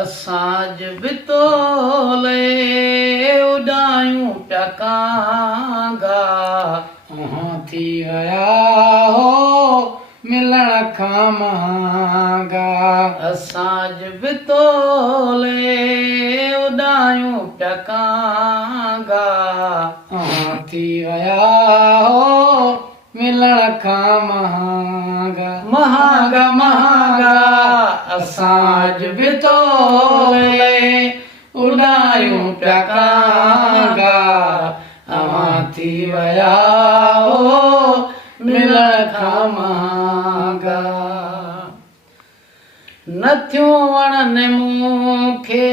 असांज बितोले उॾायूं पिया कांगा। थी विया हो मिलण खां महांगा। असांज बितोले उॾायूं पिया कांगा। थी विया हो मिलण खां महांगा। महांगा महांगा असांज बितोले उॾायूं पिया कांगा। थी विया हो मिलण खां महांगा। नथियूं वणनि मूंखे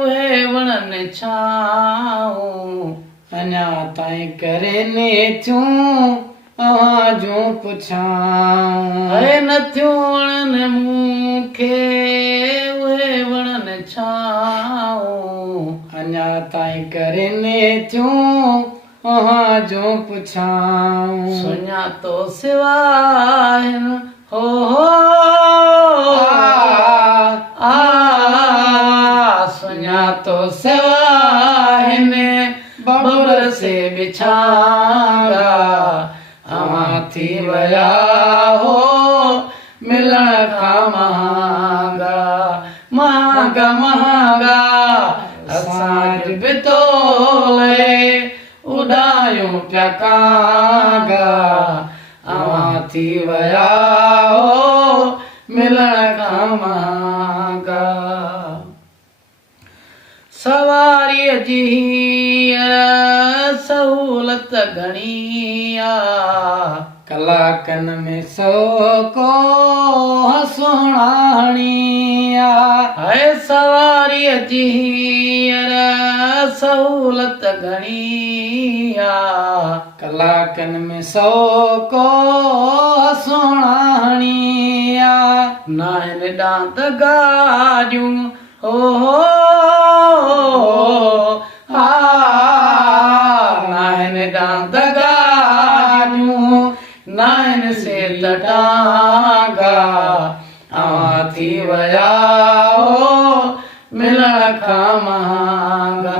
उहे वणनि छाऊं। अञा ताईं करे ने थियूं अवां जूं पुछाऊं। अरे नथियूं वणनि मूंखे उहे वणनि छाऊं। अञा ताईं करे ने थियूं अवां जूं पुछाऊं। सुञातो सिवाय हो सुञातो सिवाय बबुर से बिछांगा। थी विया हो मिलण खां महांगा। महांगा महांगा असांज बितोले उॾायूं पिया कांगा। थी विया हो मिलण खां महांगा। सवारीअ जी सहूलत घणी आ। कलाकनि में सौ को सुहाणी आ। है सवारीअ जी सहूलत घणी आ। कलाकनि में सौ को सुहाणी आ। नाहिनि ॾांद गाॾियूं हो नाहिनि ॾांद गाॾियूं नाहिनि से टांगा। थी विया हो मिलण खां महांगा।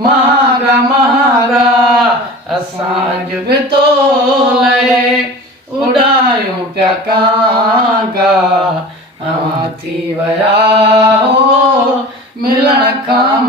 महांगा महांगा असांज बितोले उॾायूं पिया कांगा। थी विया हो मिलण खां